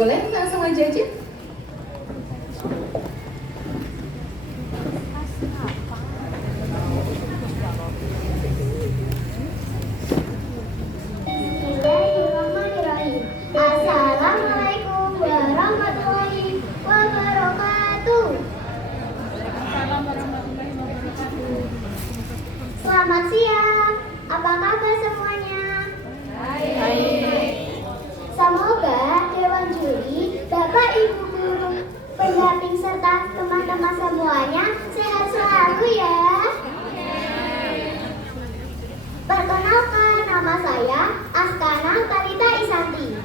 Boleh langsung aja. Bismillahirrahmanirrahim. Assalamualaikum warahmatullahi wabarakatuh. Selamat siang. Apa kabar semuanya? Baik. Semoga Dewan Juri, Bapak Ibu Guru, pendamping serta teman-teman semuanya sehat selalu ya. Perkenalkan, nama saya Askana Talita Isanti.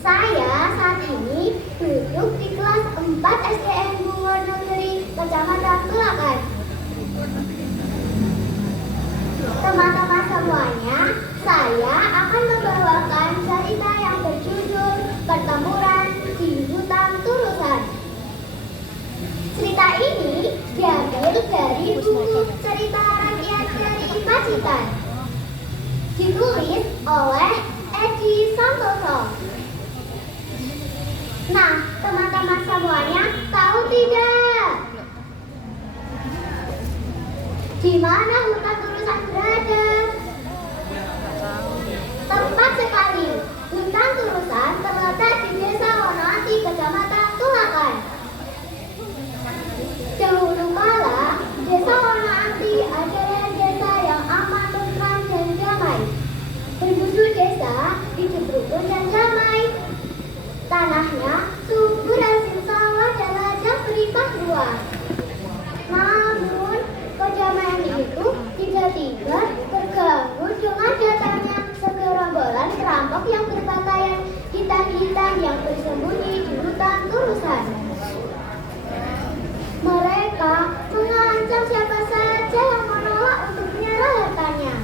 Saya saat ini duduk di kelas 4 SDN Bungo Negeri, Kecamatan Tulakan. Teman-teman semuanya, saya akan membawakan cerita yang berjudul Pertempuran di Hutan Turusan. Cerita ini diambil dari buku Cerita Rakyat dari Pacitan, ditulis oleh Edi Santoso. Nah, teman-teman semuanya tahu tidak di mana hutan Turusan berada? Tempat sekali. Hutan Turusan terletak di Desa Wonoati, Kecamatan Tulakan. Dahulu kala, Desa Wonoati adalah desa yang aman, tentram, dan damai. Penduduk desa hidup rukun dan damai. Tanahnya subur hasil sawah dan ladang berlimpah ruah. Namun, kedamaian itu tiba-tiba terganggu dengan datangnya segerombolan perampok yang berpakaian hitam-hitam yang bersembunyi di hutan Turusan. Mereka mengancam siapa saja yang menolak untuk menyerah hartanya.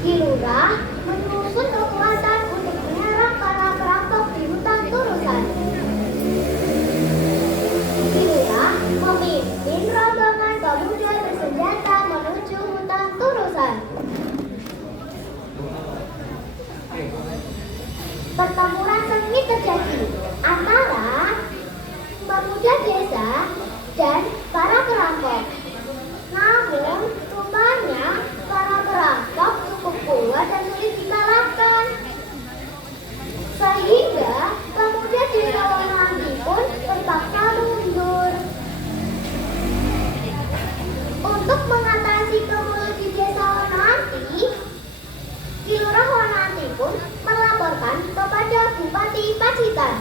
Ki Lurah menyusun kekuatan untuk menyerang para perampok di hutan Turusan. Ki Lurah memimpin rombongan pemuda bersenjata menuju hutan Turusan. Pertempuran sengit terjadi antara pemuda desa dan para perampok. Namun, rupanya para perampok cukup kuat dan sulit dikalahkan. Sehingga pemuda desa Wonoati pun terpaksa mundur. Untuk mengatasi kemulut di desa Wonoati, Ki Lurah Wonoati pun melaporkan kepada Bupati Pacitan.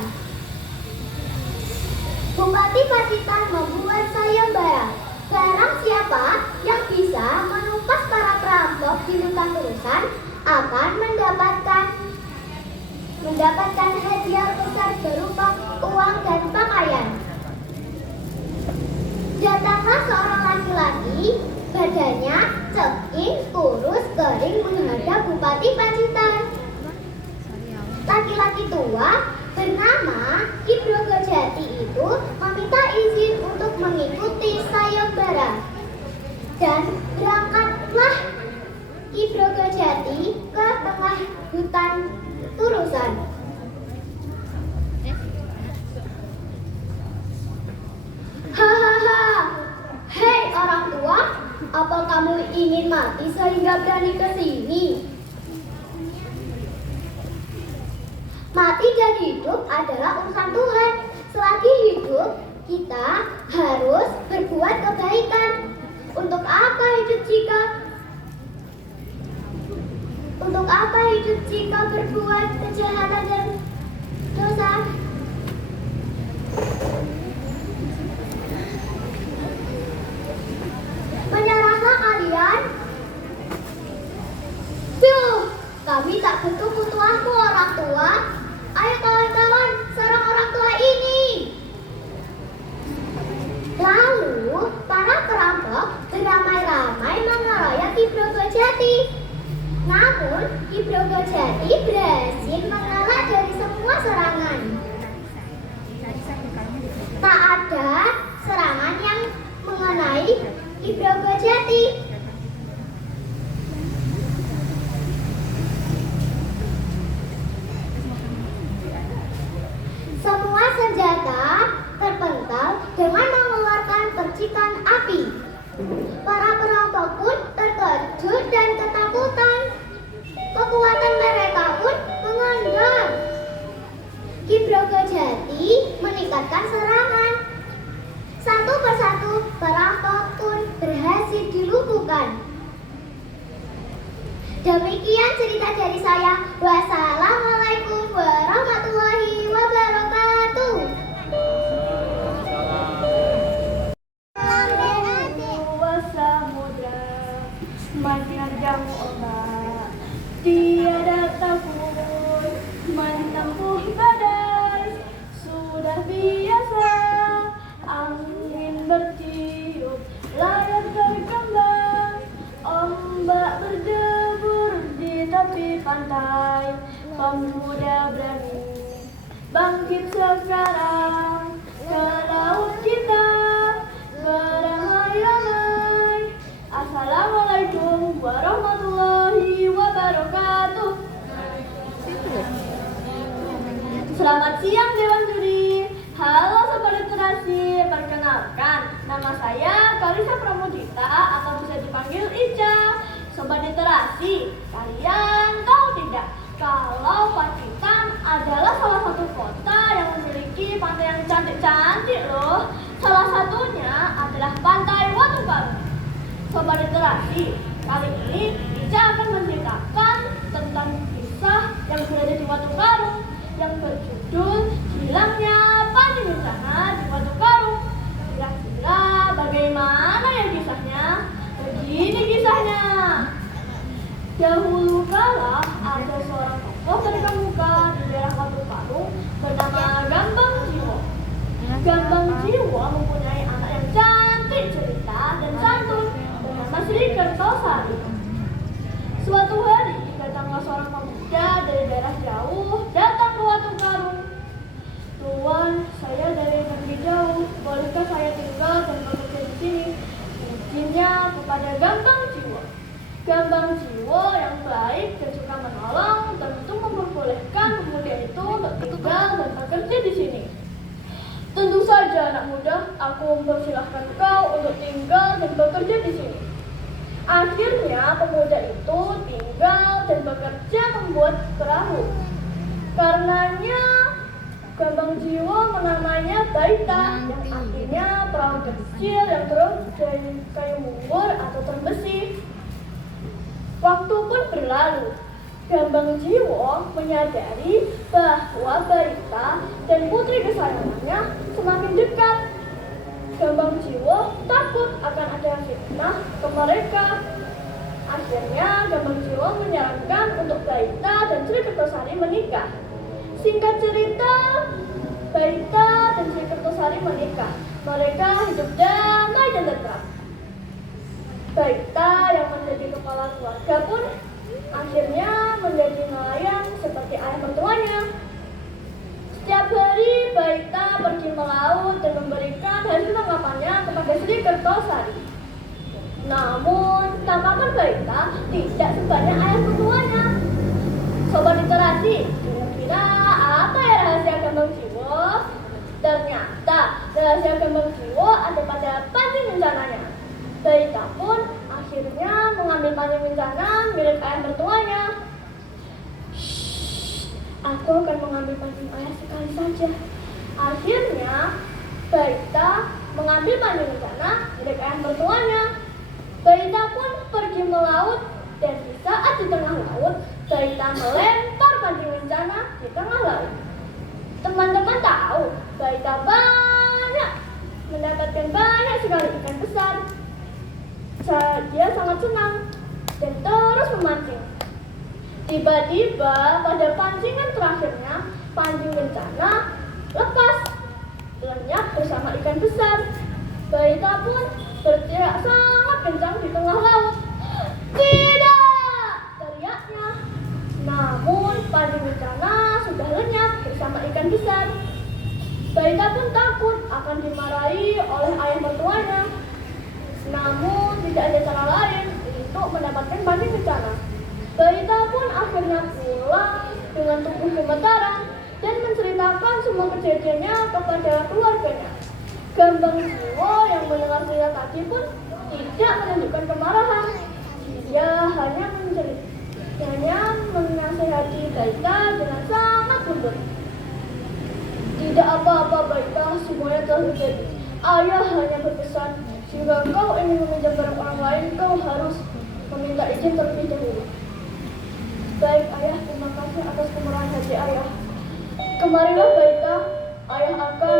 Bupati Pacitan membuat sayembara. Barang siapa yang bisa menumpas para perampok di hutan Turusan akan mendapatkan hadiah besar berupa uang dan pakaian. Datanglah seorang laki-laki, badannya ceking, kurus, kering menghadap Bupati Pacitan. Laki-laki tua bernama Ki Brogojati itu meminta izin untuk mengikuti sayembara. Dan berangkatlah Ki Brogojati ke tengah hutan Turusan. Hahaha, hei orang tua, apa kamu ingin mati sehingga berani ke sini? Mati dan hidup adalah urusan Tuhan. Selagi hidup, kita harus berbuat kebaikan. Untuk apa hidup jika berbuat kejahatan dan dosa? Menyerahlah kalian. Duh, kami tak butuh kutuahmu orang tua. Ayo kawan-kawan, serang orang tua ini. Lalu, para perampok beramai-ramai mengeroyok Ki Brogojati. Namun, Ki Brogojati berhasil mengelak dari semua serangan. Tak ada serangan yang mengenai Ki Brogojati. Demikian cerita dari saya. Wassalamualaikum warahmatullahi wabarakatuh. Samudra menerjang ombak, tiada takut menempuh badai. Sudah biasa angin bertiup, layar berkembang, ombak berdebur di tepi pantai. Pemuda berani bangkit sekarang, ke laut kita beramai-ramai. Assalamualaikum warahmatullahi wabarakatuh. Selamat siang Dewan Juri. Halo Sobat Literasi, perkenalkan nama saya Kalisa Pramudita atau bisa dipanggil Ica. Sobat Literasi, kalian tahu tidak kalau Pacitan adalah salah satu kota yang memiliki pantai yang cantik-cantik loh. Salah satunya adalah Pantai Watu Karung. Sobat Literasi, kali ini Ica akan menceritakan tentang kisah yang berada di Watu Karung yang berjudul Hilangnya Panji Bencana di Watu Karung. Kira-kira bagaimana ya kisahnya? Begini kisahnya. Dahulu kala ada seorang tokoh terkemuka di daerah Watu Karung bernama Gambang Jiwo. Gambang Jiwo mempunyai anak yang cantik, cerita, dan santun bernama Sri Kertosari. Suatu hari datanglah seorang pemuda dari daerah jauh datang ke Watu Karung. Tuan, saya dari negeri jauh, bolehkah saya tinggal dan bekerja di sini? Izinnya kepada Gambang Jiwo. Gambang Jiwo yang baik dan suka menolong tentu memperbolehkan pemuda itu untuk tinggal dan bekerja di sini. Tentu saja anak muda, aku mempersilahkan kau untuk tinggal dan bekerja di sini. Akhirnya pemuda itu tinggal dan bekerja membuat perahu. Karenanya Gambang Jiwo menamainya Baita, yang artinya perahu kecil yang terus dari kayu munggur atau terbesi. Waktu pun berlalu. Gambang Jiwo menyadari bahwa Baita dan putri kesayangannya semakin dekat. Gambang Jiwo takut akan ada fitnah ke mereka. Akhirnya Gambang Jiwo menyarankan untuk Baita dan Sri Kertosari menikah. Singkat cerita, Baita dan Sri Kertosari menikah. Mereka hidup damai dan tentram. Baita yang menjadi kepala keluarga pun akhirnya menjadi nelayan seperti ayah mertuanya. Setiap hari Baita pergi melaut dan memberikan hasil tangkapannya kepada Sri Kertosari. Namun, tangkapan Baita tidak sebanyak ayah mertuanya. Sobat Literasi, kira-kira apa ya rahasia Gambang Jiwo? Ternyata rahasia Gambang Jiwo ada pada panci bencananya. Baita pun akhirnya mengambil panci bencana milik ayah mertuanya. Aku akan mengambil pancing ayah sekali saja. Akhirnya, Baita mengambil pancing bencana milik ayah mertuanya. Baita pun pergi melaut dan di saat di tengah laut, Baita melempar pancing bencana di tengah laut. Teman-teman tahu, Baita mendapatkan banyak sekali ikan besar. Dia sangat senang dan terus memancing. Tiba-tiba pada pancingan terakhirnya, pancing bencana lepas, lenyap bersama ikan besar. Baita pun berteriak sangat kencang di tengah laut. Tidak! Teriaknya. Namun pancing bencana sudah lenyap bersama ikan besar. Baita pun takut akan dimarahi oleh ayah mertuanya. Namun tidak ada cara lain untuk mendapatkan pancing bencana. Baita pun akhirnya pulang dengan tubuh gemetaran dan menceritakan semua kejadiannya kepada keluarganya. Gambang Jiwo yang mendengar cerita tadi pun tidak menunjukkan kemarahan. Dia hanya menasihati Baita dengan sangat lembut. Tidak apa-apa Baita, semuanya telah terjadi. Ayah hanya berpesan, jika kau ingin meminjam barang orang lain, kau harus meminta izin terlebih dahulu. Kemarilah Baita, ayah akan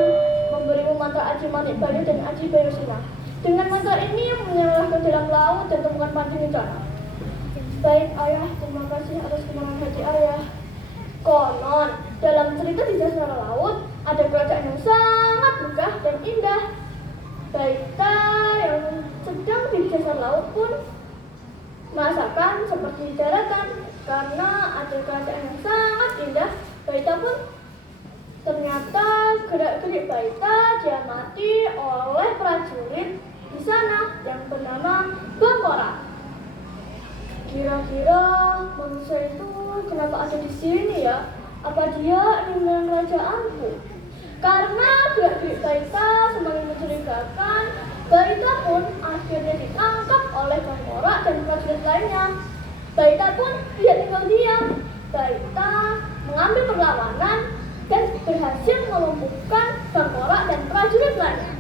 memberimu mantra Aji Manik Bayu dan Aji Bayusina. Dengan mantra ini menyerah ke dalam laut dan temukan panti bencana. Baik ayah, terima kasih atas kemarahan hati ayah. Konon, dalam cerita di dasar laut ada kerajaan yang sangat megah dan indah. Baita yang sedang di dasar laut pun merasakan seperti di daratan. Karena ada kerajaan yang sangat indah, Baita pun ternyata gerak-gerik Baita diamati oleh prajurit di sana yang bernama Bangkora. Kira-kira manusia itu kenapa ada di sini ya? Apa dia ingin menyerang kerajaanku? Karena gerak-gerik Baita semakin mencurigakan, Baita pun akhirnya ditangkap oleh Bangkora dan prajurit lainnya. Baita pun tidak tinggal diam. Baita mengambil perlawanan dan berhasil melumpuhkan Bangkora dan prajurit lainnya.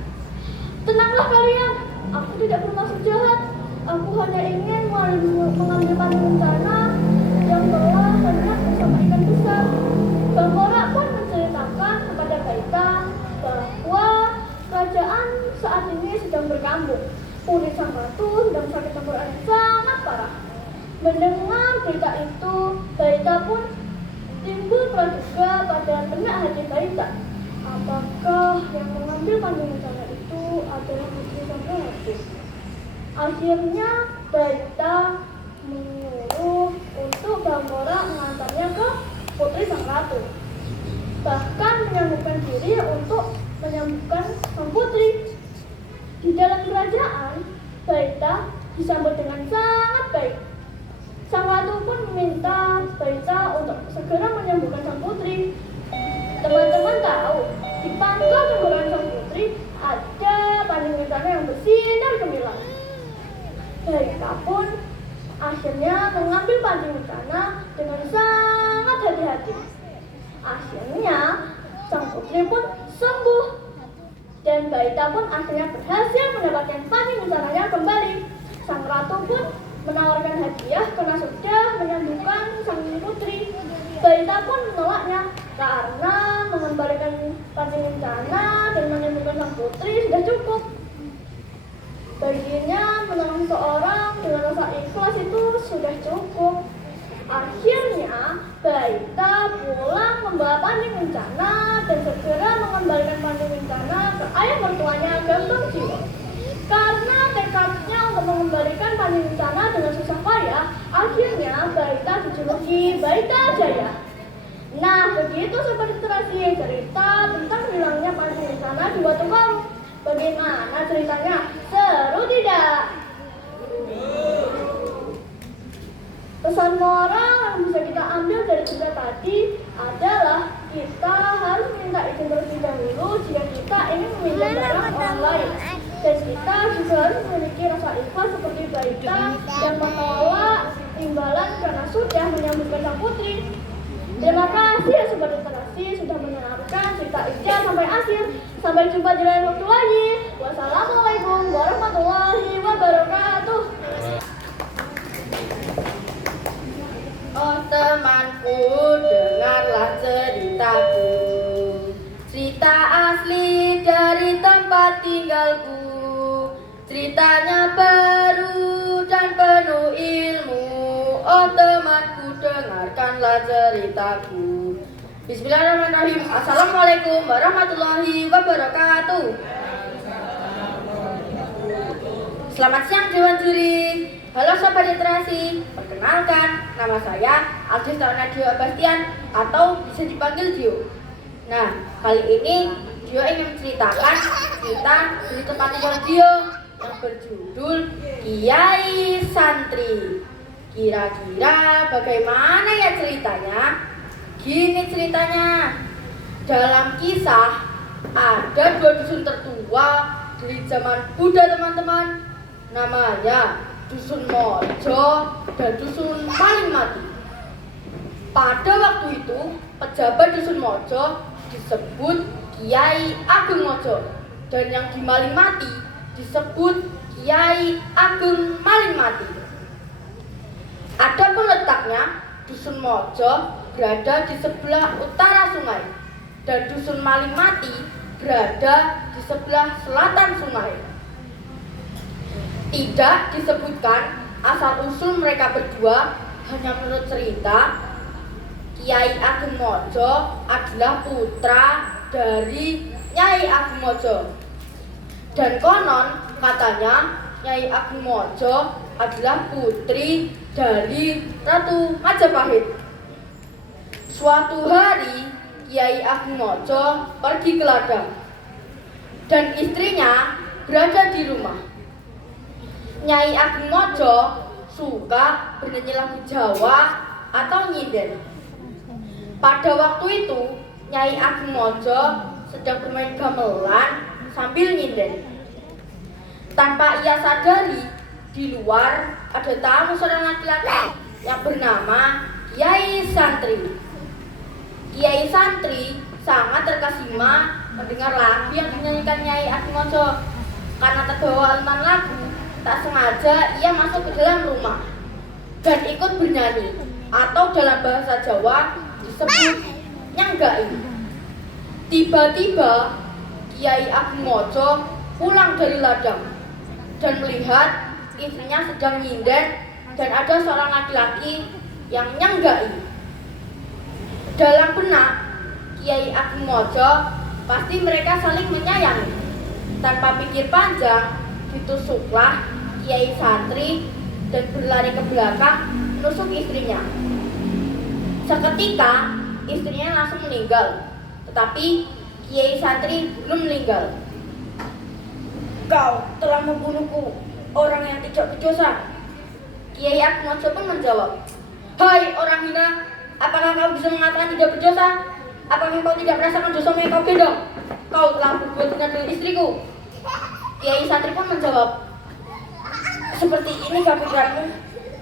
Tenanglah kalian, aku tidak bermaksud jahat. Aku hanya ingin mengambil panti bencana yang telah hendak bersama ikan besar. Bangkora pun menceritakan kepada Baita bahwa kerajaan saat ini sedang berkambung. Puri sang ratu sedang sakit tenggorokan yang sangat parah. Mendengar berita itu, Baita pun timbul praduga pada benak hati Baita. Apakah yang mengambil panti bencana itu adalah putri sang ratu? Akhirnya Baita menyuruh untuk Bangkora mengantarnya ke putri sang ratu. Bahkan menyambutkan diri untuk menyambutkan sang putri. Di dalam kerajaan, Baita disambut dengan sangat baik. Sang ratu pun meminta Baita untuk segera menyembuhkan sang putri. Teman-teman tahu, di pangkal tenggorokan sang putri ada panti bencana yang bersinar gemilang. Baita pun akhirnya mengambil panti bencana dengan sangat hati-hati. Akhirnya sang putri pun sembuh dan Baita pun akhirnya berhasil mendapatkan panti bencananya kembali. Sang ratu pun menawarkan hadiah karena sudah menyembuhkan sang putri. Baita pun menolaknya karena mengembalikan panti bencana dan menyembuhkan sang putri sudah cukup. Baginya menolong seorang dengan rasa ikhlas itu sudah cukup. Akhirnya Baita pulang membawa panti bencana dan segera mengembalikan panti bencana ke ayah mertuanya Gambang Jiwo. Karena tekadnya untuk mengembalikan panti bencana dengan susah payah, akhirnya Baita dijuluki Baita Jaya. Nah, begitu sobat literasi cerita tentang hilangnya panti bencana di Batu Karung. Bagaimana ceritanya? Seru tidak? Pesan moral yang bisa kita ambil dari cerita tadi adalah kita harus minta izin terlebih dahulu jika kita ingin meminjam barang orang lain. Dan kita juga harus memiliki rasa ikhlas seperti Baita yang menolak imbalan karena sudah menyambutkan sang putri. Terima kasih ya sobat literasi sudah mendengarkan cerita Ija sampai akhir. Sampai jumpa di lain waktu lagi. Wassalamualaikum warahmatullahi wabarakatuh. Oh temanku, dengarlah ceritaku. Cerita asli dari tempat tinggalku. Ceritanya baru dan penuh ilmu. Oh temanku, dengarkanlah ceritaku. Bismillahirrahmanirrahim. Assalamualaikum warahmatullahi wabarakatuh. Selamat siang Dewan Juri. Halo sobat literasi. Perkenalkan, nama saya Aldis Taonadio Bastian atau bisa dipanggil Dio. Nah, kali ini Dio ingin menceritakan cerita dari tempat tinggal Dio yang berjudul Kiai Santri. Kira-kira bagaimana ya ceritanya? Gini ceritanya, dalam kisah ada dua dusun tertua dari zaman Buddha teman-teman. Namanya Dusun Mojo dan Dusun Maling Mati. Pada waktu itu pejabat Dusun Mojo disebut Kiai Ageng Mojo dan yang di Maling Mati disebut Kiai Ageng Maling Mati. Adapun letaknya, Dusun Mojo berada di sebelah utara sungai dan dusun Maling Mati berada di sebelah selatan sungai. Tidak disebutkan asal-usul mereka berdua, hanya menurut cerita Kiai Ageng Mojo adalah putra dari Nyai Ageng Mojo. Dan konon katanya Nyai Ageng Mojo adalah putri dari Ratu Majapahit. Suatu hari Kiai Ageng Mojo pergi ke ladang dan istrinya berada di rumah. Nyai Ageng Mojo suka bernyanyi lagu Jawa atau nyinden. Pada waktu itu Nyai Ageng Mojo sedang bermain gamelan sambil nyinden. Tanpa ia sadari, di luar ada tamu seorang laki-laki yang bernama Kiai Santri. Kiai Santri sangat terkesima mendengar lagu yang dinyanyikan Nyai Ageng Mojo. Karena terbawa alunan lagu, tak sengaja ia masuk ke dalam rumah dan ikut bernyanyi, atau dalam bahasa Jawa disebut nyanggai. Tiba-tiba Kiai Ageng Mojo pulang dari ladang dan melihat istrinya sedang nyinden dan ada seorang laki-laki yang nyanggai. Dalam benak Kiai Ageng Mojo, pasti mereka saling menyayangi. Tanpa pikir panjang, ditusuklah Kiai Santri dan berlari ke belakang menusuk istrinya. Seketika istrinya langsung meninggal, tetapi Kiai Santri belum meninggal. "Kau telah membunuhku, orang yang tidak berdosa." Kiai Ageng Mojo pun menjawab, "Hai orang hina, apakah kau bisa mengatakan tidak berdosa? Apakah kau tidak merasakan dosamu yang kau gendong? Kau telah berbuat zina dengan istriku." Kiai Santri pun menjawab, "Seperti ini pikiranmu,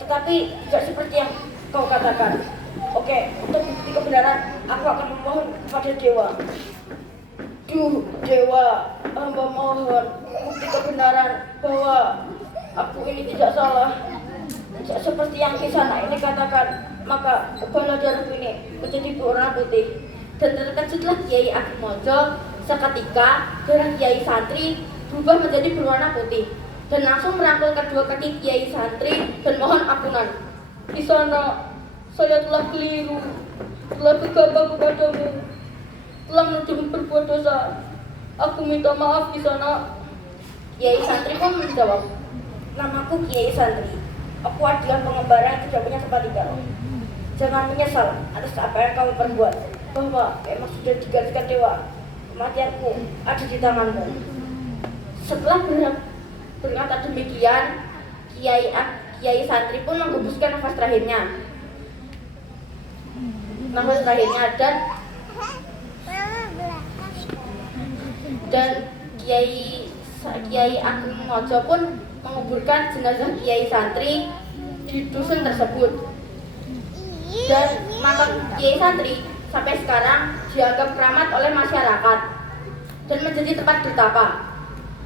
tetapi tidak seperti yang kau katakan. Oke, untuk bukti kebenaran, aku akan memohon kepada dewa. Duh, dewa, hamba mohon bukti kebenaran bahwa aku ini tidak salah. Tidak seperti yang Kisana ini katakan, maka ubahlah darahku ini menjadi berwarna putih." Dan terkejutlah Kiai Ageng Mojo seketika darah Kiai Santri berubah menjadi berwarna putih, dan langsung merangkul kedua kaki Kiai Santri dan mohon ampunan. "Kisana, saya telah keliru, telah gegabah kepadamu, telah menuduhmu berbuat dosa. Aku minta maaf Kisana." Kiai Santri pun menjawab, "Namaku Kiai Santri. Aku adalah pengembara yang tidak punya tempat tinggal. Jangan menyesal atas apa yang kamu perbuat, bahwa memang sudah digariskan dewa. Kematianku ada di tanganmu." Setelah berkata demikian, Kiai Santri pun menghembuskan nafas terakhirnya. Dan Kiai Ageng Mojo pun menguburkan jenazah Kiai Santri di dusun tersebut. Dan makam Kiai Santri sampai sekarang dianggap keramat oleh masyarakat dan menjadi tempat bertapa.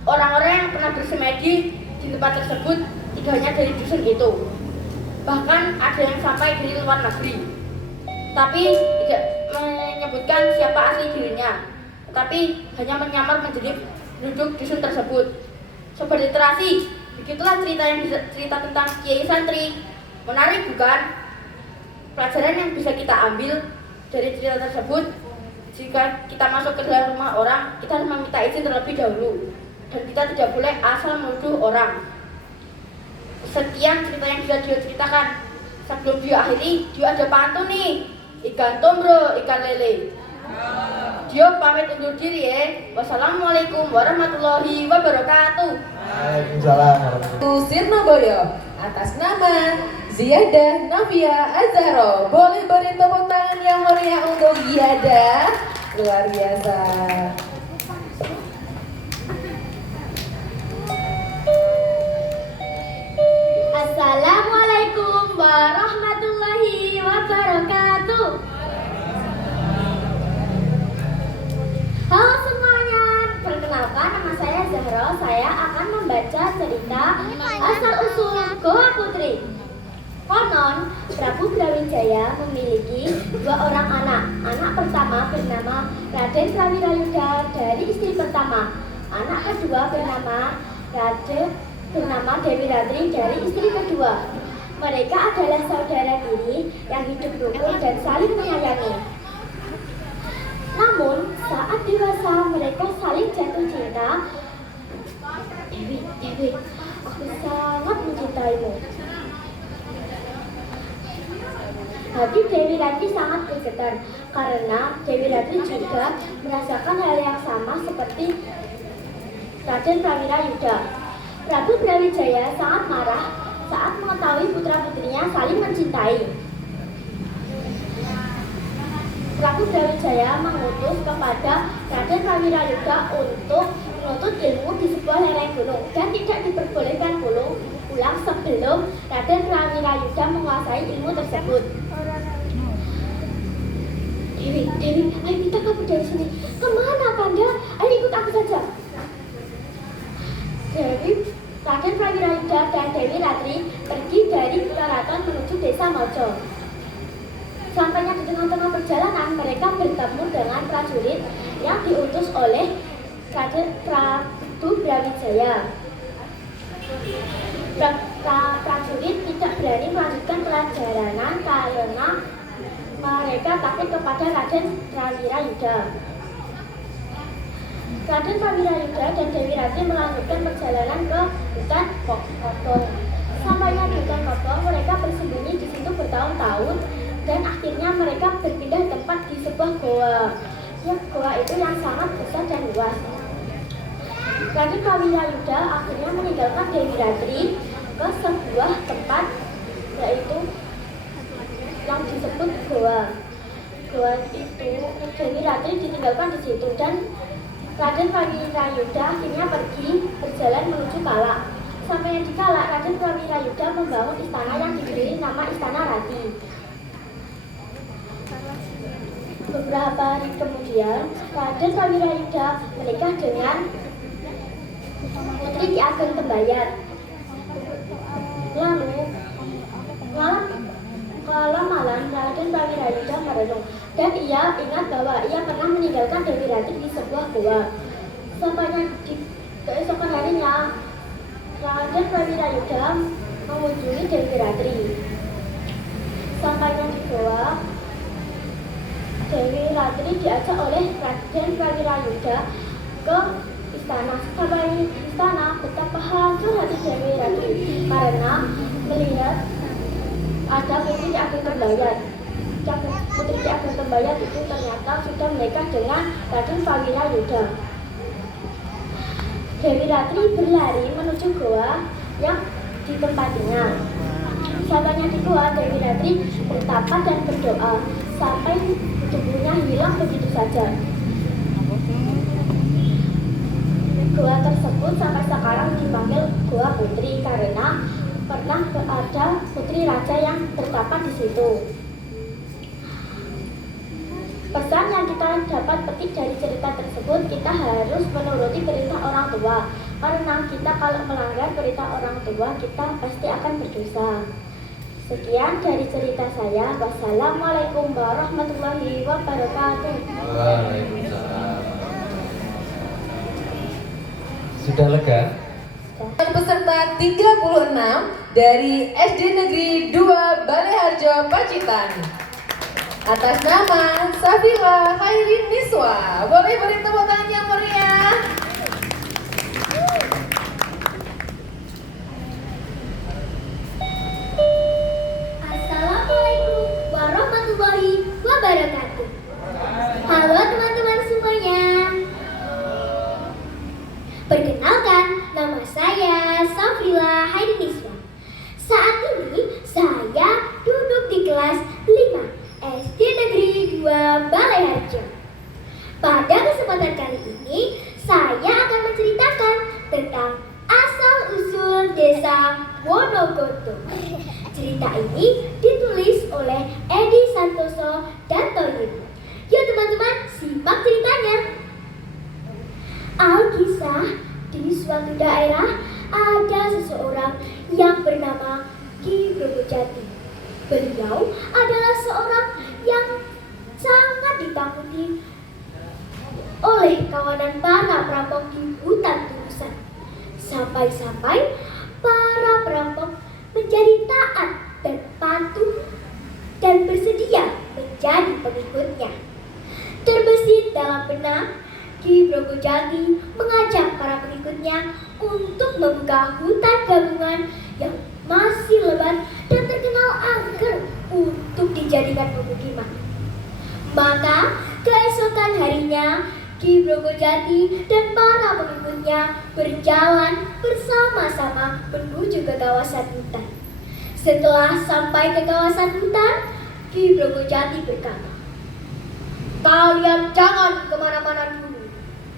Orang-orang yang pernah bersemedi di tempat tersebut tidak hanya dari dusun itu, bahkan ada yang sampai dari luar negeri, tapi tidak menyebutkan siapa asli dirinya, tetapi hanya menyamar menjadi penduduk dusun tersebut. Sobat Literasi, begitulah cerita tentang Kiai Santri. Menarik bukan? Pelajaran yang bisa kita ambil dari cerita tersebut, jika kita masuk ke dalam rumah orang, kita harus meminta izin terlebih dahulu, dan kita tidak boleh asal menuduh orang. Sekian cerita yang bisa dia ceritakan. Sebelum dia akhiri, dia ada pantun nih. Ikan tombro, ikan lele. Dia pamit undur diri ya. Wassalamualaikum warahmatullahi wabarakatuh. Waalaikumsalam warahmatullahi wabarakatuh. Sirnoboyo atas nama Ziyadah Novia Azharo. Boleh beri tepuk tangan yang meriah untuk Ziyadah. Luar biasa. Assalamualaikum warahmatullahi wabarakatuh. Halo semuanya, perkenalkan nama saya Zahra. Saya akan membaca cerita asal-usul Goa Putri. Konon, Prabu Brawijaya memiliki dua orang anak. Anak pertama bernama Raden Prawirayuda dari istri pertama. Anak kedua bernama Dewi Ratri dari istri kedua. Mereka adalah saudara tiri yang hidup rukun dan saling menyayangi. Namun, saat dewasa mereka saling jatuh cinta. Dewi, aku sangat mencintaimu. Hati Dewi Ratri sangat bergetar karena Dewi Ratri juga merasakan hal yang sama seperti Raden Prawirayuda. Prabu Brawijaya sangat marah saat mengetahui putra-putrinya saling mencintai. Prabu Brawijaya mengutus kepada Raden Prawirayuda untuk menuntut ilmu di sebuah lereng gunung dan tidak diperbolehkan pulang sebelum Raden Prawirayuda menguasai ilmu tersebut. Dewi, ayo kita kabur dari sini. Kemana, Kanda? Ayo ikut aku saja. Raden Prawirayuda dan Dewi Ratri pergi dari Karaton menuju desa Mojo. Sampainya di tengah-tengah perjalanan, mereka bertemu dengan prajurit yang diutus oleh Raden Prabu Brawijaya. Prajurit tidak berani melanjutkan perjalanan karena mereka takut kepada Raden Prawirayuda. Raden Prawirayuda dan Dewi Ratri melanjutkan perjalanan ke hutan Kobong. Sampainya di hutan Kobong, mereka bersembunyi di situ bertahun-tahun dan akhirnya mereka berpindah tempat di sebuah goa. Goa itu yang sangat besar dan luas. Raden Prawirayuda akhirnya meninggalkan Dewi Ratri ke sebuah tempat yaitu yang disebut goa. Goa itu Dewi Ratri ditinggalkan di situ dan Raden Prawirayuda akhirnya pergi berjalan menuju Kalak. Sampainya di Kalak, Raden Prawirayuda membangun istana yang diberi nama Istana Rati. Beberapa hari kemudian, Raden Prawirayuda menikah dengan Putri Ki Ageng Tembayat. Lalu, malam Raden Prawirayuda merenung dan ia ingat bahwa ia pernah meninggalkan Dewi Ratri di sebuah goa. Sampainya di keesokan harinya, Raden Prawirayuda mengunjungi Dewi Ratri. Sampainya di goa, Dewi Ratri diajak oleh Raden Prawirayuda ke istana. Sampai di istana, betapa hancur hati Dewi Ratri karena melihat ada Putri Ki Ageng Tembayat. Putri Ki Ageng Tembayat itu ternyata sudah menikah dengan Raden Prawirayuda. Dewi Ratri berlari menuju goa yang ditempatinya. Sampainya di goa, Dewi Ratri bertapa dan berdoa sampai tubuhnya hilang begitu saja. Goa tersebut sampai sekarang dipanggil Goa Putri karena pernah ada putri raja yang bertapa di situ. Pesan yang kita dapat petik dari cerita tersebut, kita harus menuruti perintah orang tua. Karena kita kalau melanggar perintah orang tua, kita pasti akan berdosa. Sekian dari cerita saya. Wassalamualaikum warahmatullahi wabarakatuh. Waalaikumsalam. Sudah lega? Peserta 36 dari SD Negeri 2 Baleharjo Pacitan. Atas nama Safila Khairin Niswa, boleh beri tepuk tangan yang meriah. Assalamualaikum warahmatullahi wabarakatuh. Halo teman-teman semuanya. Perkenalkan, nama saya Safila Haidiniswa. Saat ini saya duduk di kelas 5 SD Negeri 2 Baleharjo. Pada kesempatan kali ini, saya akan menceritakan tentang asal-usul desa Wonogoto. Cerita ini ditulis oleh Edi Santoso dan Toyib. Yuk teman-teman, simak ceritanya. Alkisah, di suatu daerah ada seseorang yang bernama Ki Brobojati. Beliau adalah seorang yang perlawanan para perampok di hutan Turusan. Sampai-sampai para perampok menjadi taat dan patuh dan bersedia menjadi pengikutnya. Terbesit dalam benak, Ki Brogojati mengajak para pengikutnya untuk membuka hutan gabungan yang masih lebat dan terkenal angker untuk dijadikan pemukiman. Maka keesokan harinya, Ki Brogojati dan para pengikutnya berjalan bersama-sama menuju ke kawasan hutan. Setelah sampai ke kawasan hutan, Ki Brogojati berkata, "Kalian jangan kemana-mana dulu.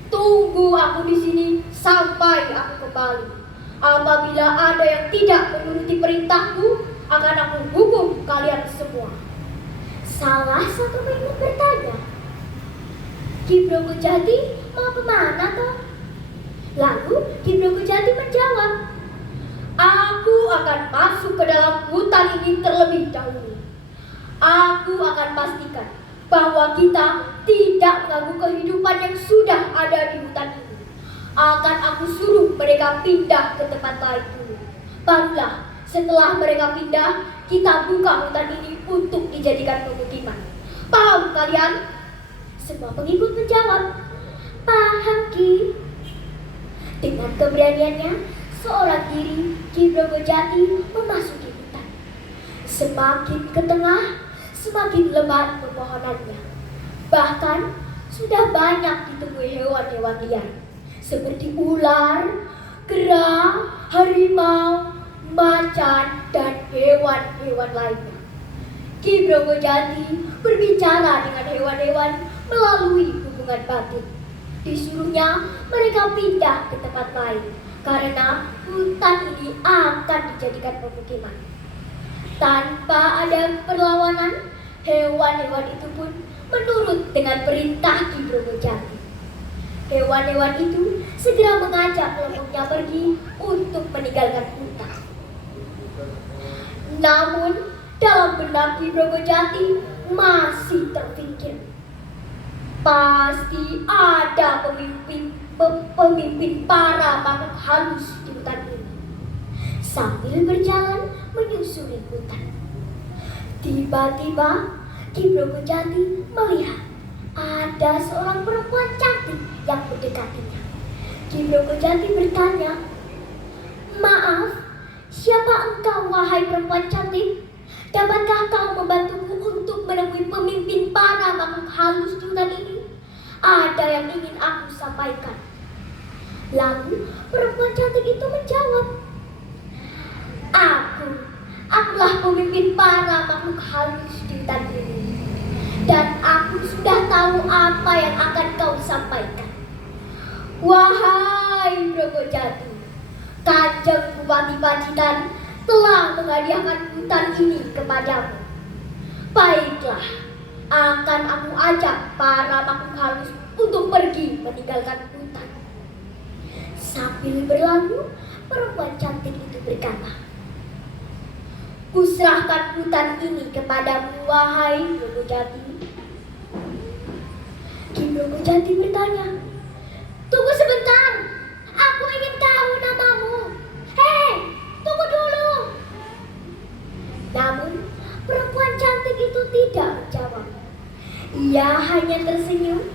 Tunggu aku di sini sampai aku kembali. Apabila ada yang tidak menuruti perintahku, akan aku hukum kalian semua." Salah satu pengikut bertanya, "Ki Brogojati mau kemana toh?" Lalu Ki Brogojati menjawab, "Aku akan masuk ke dalam hutan ini terlebih dahulu. Aku akan pastikan bahwa kita tidak mengganggu kehidupan yang sudah ada di hutan ini. Akan aku suruh mereka pindah ke tempat lain dulu. Barulah setelah mereka pindah, kita buka hutan ini untuk dijadikan pemukiman. Paham kalian?" Semua pengikut menjawab, "Paham, Ki." Dengan keberaniannya, seorang diri Ki Brogojati memasuki hutan. Semakin ke tengah, semakin lebat pepohonannya. Bahkan sudah banyak ditemui hewan-hewan liar seperti ular, kera, harimau, macan, dan hewan-hewan lainnya. Ki Brogojati berbicara dengan hewan-hewan melalui hubungan batin. Disuruhnya mereka pindah ke tempat lain karena hutan ini akan dijadikan pemukiman. Tanpa ada perlawanan, hewan-hewan itu pun menurut dengan perintah Ki Brogojati. Hewan-hewan itu segera mengajak kelompoknya pergi untuk meninggalkan hutan. Namun dalam benak Ki Brogojati masih terpikir, pasti ada pemimpin para makhluk halus di hutan ini. Sambil berjalan menyusuri hutan, tiba-tiba Ki Brogojati melihat ada seorang perempuan cantik yang mendekatinya. Ki Brogojati bertanya, "Maaf, siapa engkau wahai perempuan cantik? Dapatkah kau membantuku untuk menemui pemimpin para makhluk halus di hutan ini? Ada yang ingin aku sampaikan." Lalu perempuan cantik itu menjawab, Akulah pemimpin para makhluk halus di hutan ini. Dan aku sudah tahu apa yang akan kau sampaikan. Wahai Brogojati, Kanjeng Bupati Pacitan telah menghadiahkan hutan ini kepadamu. Baiklah, akan aku ajak para makhluk halus untuk pergi meninggalkan hutan. Sambil berlalu, perempuan cantik itu berkata, "Kuserahkan hutan ini kepadamu, wahai Brogojati." Ki Brogojati bertanya, "Tunggu sebentar, aku ingin tahu namamu." "Hei, tunggu dulu." Namun perempuan cantik itu tidak menjawab. Ia hanya tersenyum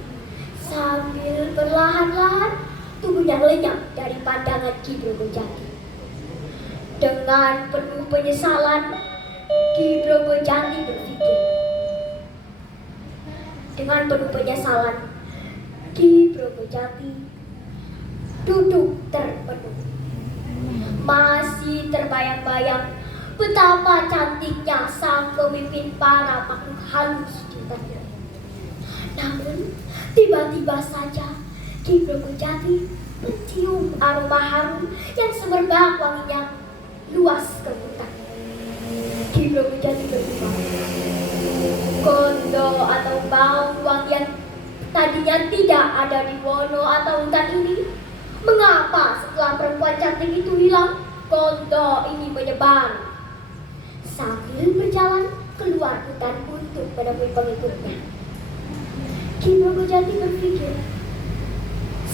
sambil perlahan-lahan tubuhnya lenyap dari pandangan Ki Brogojati. Dengan penuh penyesalan, Ki Brogojati berpikir. Dengan penuh penyesalan, Ki Brogojati duduk termenung. Masih terbayang-bayang betapa cantiknya sang pemimpin para makhluk halus di hutan ini. Namun, tiba-tiba saja Ki Brogojati mencium aroma harum yang semerbak wanginya luas ke hutan. Ki Brogojati bergumam, "Kondo atau bawang yang tadinya tidak ada di wono atau hutan ini, mengapa setelah perempuan cantik itu hilang, kondo ini menyebar?" Sambil berjalan keluar hutan untuk menemui pengikutnya, Ki Brogojati berpikir,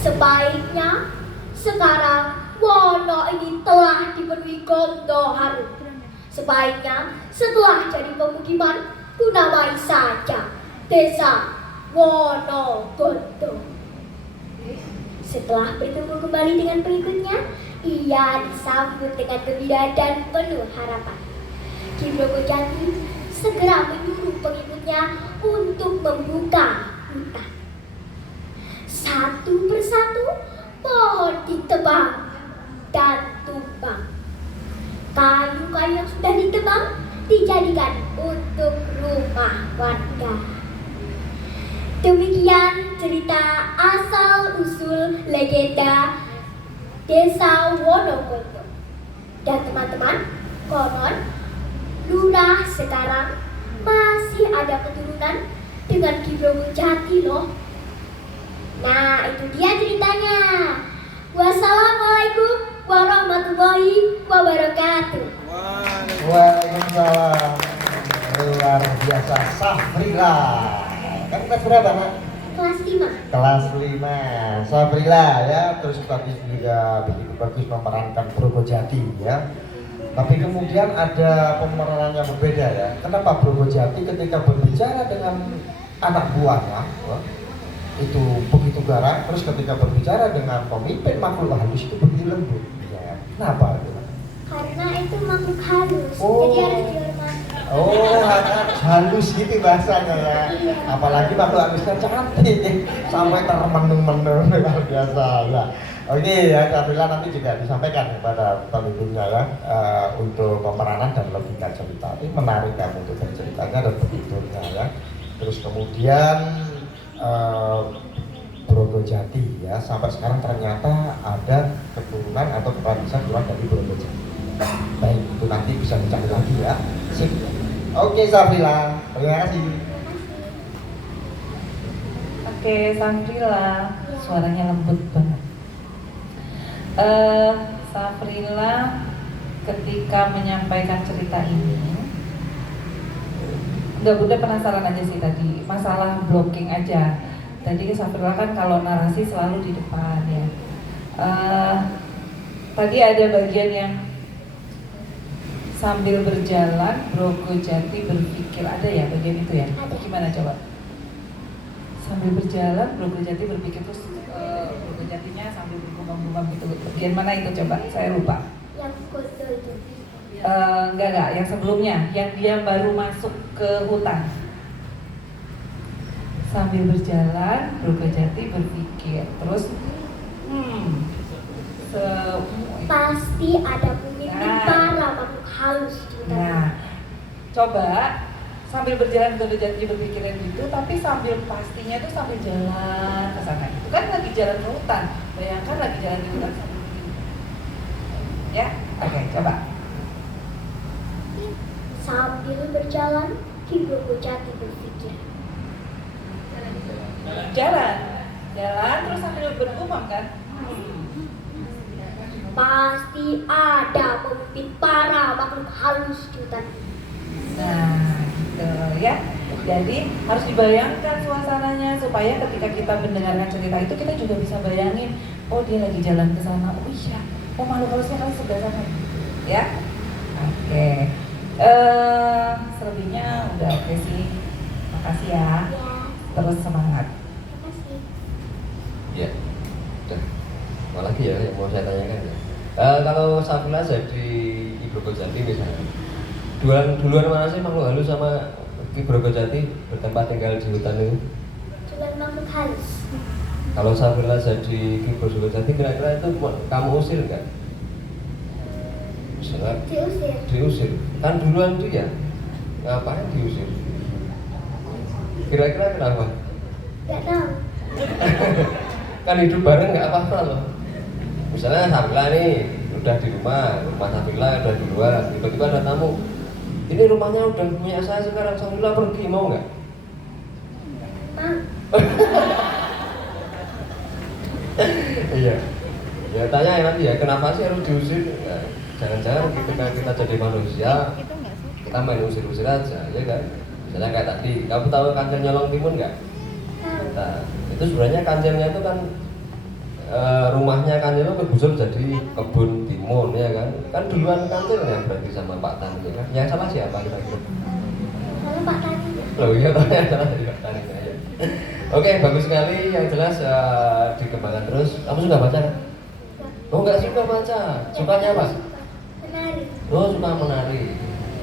Sebaiknya sekarang Wono ini telah dipenuhi gondo harum. Sebaiknya setelah jadi pemukiman, kunamai saja Desa Wonogondo. Setelah bertemu kembali dengan pengikutnya, ia disambut dengan gembira dan penuh harapan. Ki Brogojati segera menyuruh pengikutnya untuk membuka hutan. Satu persatu pohon ditebang dan tumbang. Kayu-kayu yang sudah ditebang dijadikan untuk rumah warga. Demikian cerita asal-usul legenda Desa Wonogondo. Dan teman-teman, konon lurah sekarang masih ada keturunan dengan Ki Brogojati loh. Nah, itu dia ceritanya. Wassalamualaikum warahmatullahi wabarakatuh. Waalaikumsalam. Luar biasa, Safrila. Kan kelas berapa, Nak? Kelas 5. Kelas 5. Safrila ya, terus bagus juga, begitu bagus memerankan Brogojati ya. Tapi kemudian ada pemeran yang berbeda ya. Kenapa Brogojati ketika berbicara dengan anak buahnya, itu begitu garang, terus ketika berbicara dengan pemimpin makhluk halus itu begitu lembut. Ya. Kenapa? Karena itu makhluk halus, Oh. jadi harus dihormati. Oh, halus gitu bahasanya ya. Iya. Apalagi makhluk halusnya cantik, sampai termenung-menung luar biasa ya. Oke ya, Safrila nanti juga disampaikan kepada pemimpinnya ya untuk pemeranan dan logika cerita. Ini menarik ya untuk berceritanya dan begitunya ya. Terus kemudian Brogojati ya, sampai sekarang ternyata ada keturunan atau kepanisan keluar dari Brogojati. Baik, itu nanti bisa dicari lagi ya. Sip. Oke Safrila, terima kasih. Oke, Safrila, suaranya lembut banget. Safrila ketika menyampaikan cerita ini, Bunda penasaran aja sih tadi, masalah blocking aja. Tadi Safrila kan kalau narasi selalu di depan ya. Tadi ada bagian yang sambil berjalan Brogojati berpikir, ada ya bagian itu ya? Ada. Gimana coba? Sambil berjalan Brogojati berpikir, terus Brogojatinya sambil berbungam-bungam gitu. Bagian mana itu coba? Saya lupa. Yang gondo itu. Enggak, yang sebelumnya, yang dia baru masuk ke hutan. Sambil berjalan, Brogojati berpikir, terus Pasti ada pemimpin Nah. para makhluk halus di hutan. nah, coba sambil berjalan Brogojati berpikiran gitu, tapi sambil pastinya tuh sambil jalan ke sana. Itu kan lagi jalan ke hutan. Bayangkan lagi jalan di hutan sambil begini. Ya, oke, coba. Sambil berjalan, Ki Brogojati berpikir. Jalan terus sambil bergumam kan? Pasti ada pemimpin para makhluk halus di hutan. Nah, gitu ya. Jadi harus dibayangkan suasananya supaya ketika kita mendengarkan cerita itu kita juga bisa bayangin, oh dia lagi jalan ke sana. Oh iya, oh makhluk halusnya kan sebelah sana. Ya. Oke. Selebihnya udah oke sih. Makasih ya. Ya, Terus semangat. terima kasih. Ya, udah. Apa lagi ya yang mau saya tanyakan ya? Kalau Safrila jadi Ki Brogojati misalnya, duluan mana sih makhluk halus sama Ki Brogojati bertempat tinggal di hutan itu? Cuman makhluk halus. Kalau Safrila jadi Ki Brogojati, kira-kira itu kamu usir nggak? Misalnya Diusir. diusir, kan duluan dia, ngapain diusir? Kira-kira kenapa? Gak tahu. Kan hidup bareng nggak apa-apa loh. Misalnya Safrila nih udah di rumah Safrila udah di luar, tiba-tiba ada tamu, ini rumahnya udah punya saya sekarang, Safrila pergi, mau nggak? Mam, Iya. Ya tanya ya nanti ya, kenapa sih harus diusir? Ya, jangan-jangan ketika kita jadi manusia, kita main usir-usir aja, ya kan? Misalnya kayak tadi, kamu tahu kancil nyolong timun nggak? tahu. Nah, itu sebenarnya kancilnya itu kan rumahnya Kanjelo kegusur jadi kebun timun ya kan? Kan duluan Kanjelo ya berarti sama Pak Tani kan? Yang salah siapa kira-kira? Kalau Pak Tani. Loh iya toh yang salah dari Pak Tani ya. Oke, bagus sekali. Yang jelas dikembangkan terus. Kamu suka baca kan? Oh nggak suka baca. Sukanya apa? Menari. Oh suka menari.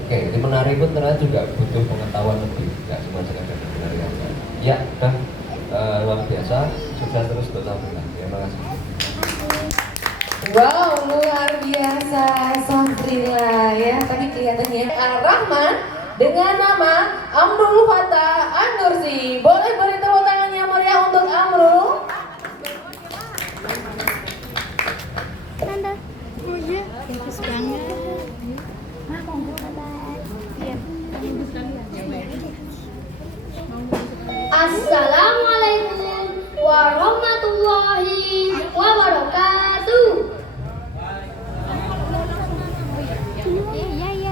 Oke, di menari pun ternyata juga butuh pengetahuan lebih. Nggak cuma sekedar menari aja. Ya, udah luar biasa. Sukses terus untuk Sabrina. Terima kasih. Wow, luar biasa Sabrina ya. Tadi kelihatannya Ar-Rahman dengan nama Amrul Fatah An-Nursi. Boleh beri tepuk tangannya meriah untuk Amrul. Bagus banget. Assalamualaikum warahmatullahi wabarakatuh.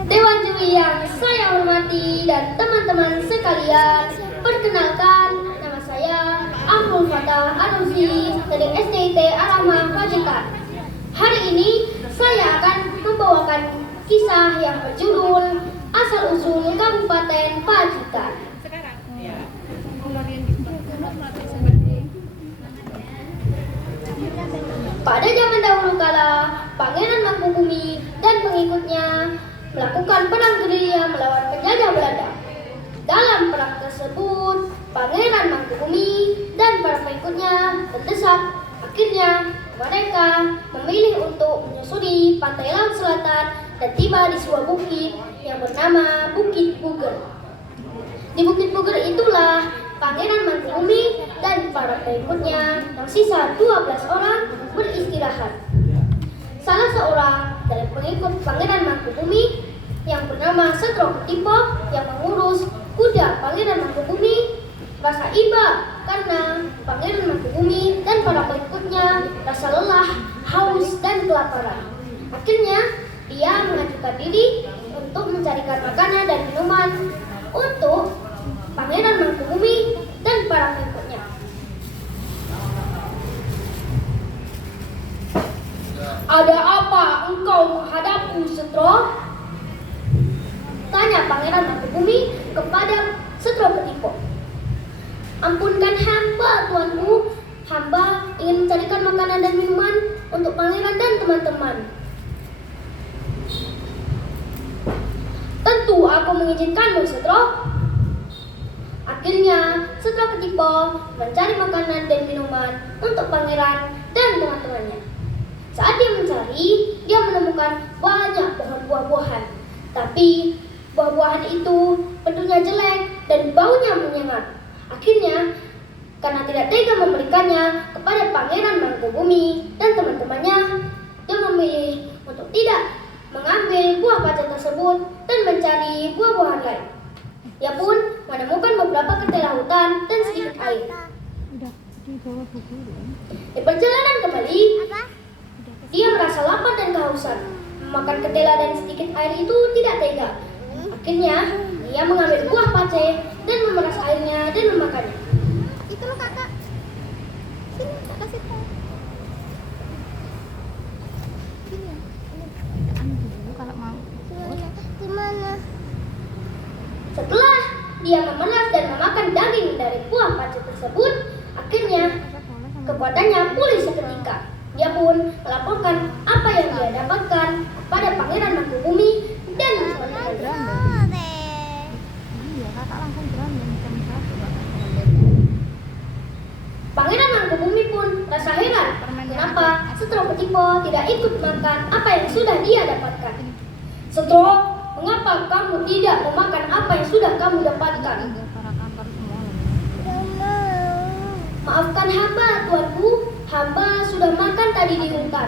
Dewan juri yang saya hormati dan teman-teman sekalian, perkenalkan nama saya Amrul Fatah An-Nursi dari SDIT Ar-Rahman Pacitan. Hari ini saya akan membawakan kisah yang berjudul Asal-usul Kabupaten Pacitan. Pada zaman dahulu kala, Pangeran Mangkubumi dan pengikutnya melakukan perang gerilya melawan penjajah Belanda. Dalam perang tersebut, Pangeran Mangkubumi dan para pengikutnya terdesak. Akhirnya, mereka memilih untuk menyusuri pantai laut selatan dan tiba di sebuah bukit yang bernama Bukit Puger. Di Bukit Puger itulah Pangeran Mangkubumi dan para pengikutnya yang sisa 12 orang beristirahat. Salah seorang dari pengikut Pangeran Mangkubumi yang bernama Setro Ketipo yang mengurus kuda Pangeran Mangkubumi rasa iba karena Pangeran Mangkubumi dan para pengikutnya rasa lelah, haus, dan kelaparan. Akhirnya dia mengajukan diri untuk mencarikan makanan dan minuman untuk Pangeran Mangkubumi dan para pengikutnya. Ada apa engkau menghadapku, Setro? Tanya Pangeran Mangkubumi kepada Setro Ketipo. Ampunkan hamba, tuanku. Hamba ingin mencarikan makanan dan minuman untuk pangeran dan teman-teman. Tentu aku mengizinkanmu, Setro. Akhirnya, Setro Ketipo mencari makanan dan minuman untuk pangeran dan teman-temannya. Saat dia mencari, dia menemukan banyak pohon buah-buahan. Tapi, buah-buahan itu bentuknya jelek dan baunya menyengat. Akhirnya, karena tidak tega memberikannya kepada Pangeran Mangkubumi dan teman-temannya, dia memilih untuk tidak mengambil buah pacar tersebut dan mencari buah-buahan lain. Dia pun menemukan beberapa ketela hutan dan sedikit air. Di perjalanan kembali, dia merasa lapar dan kehausan. Memakan ketela dan sedikit air itu tidak tega. Akhirnya, dia mengambil buah pace dan memeras airnya dan memakannya. Itu loh kakak. Sini kak kasih tahu. Sini ya. Ini ambil dulu kalau mau. Gimana? Setelah dia memeras dan memakan daging dari buah pace tersebut, akhirnya kekuatannya pulih seketika. Dia pun melaporkan apa yang dia dapatkan kepada Pangeran Mangkubumi dan teman-temannya. Iya, kakak langsung berani Pangeran Mangkubumi pun rasa heran kenapa Setro Ketipo tidak ikut makan apa yang sudah dia dapatkan. Setro, mengapa kamu tidak memakan apa yang sudah kamu dapatkan? Maafkan hamba, tuanku. Hamba sudah makan tadi di hutan.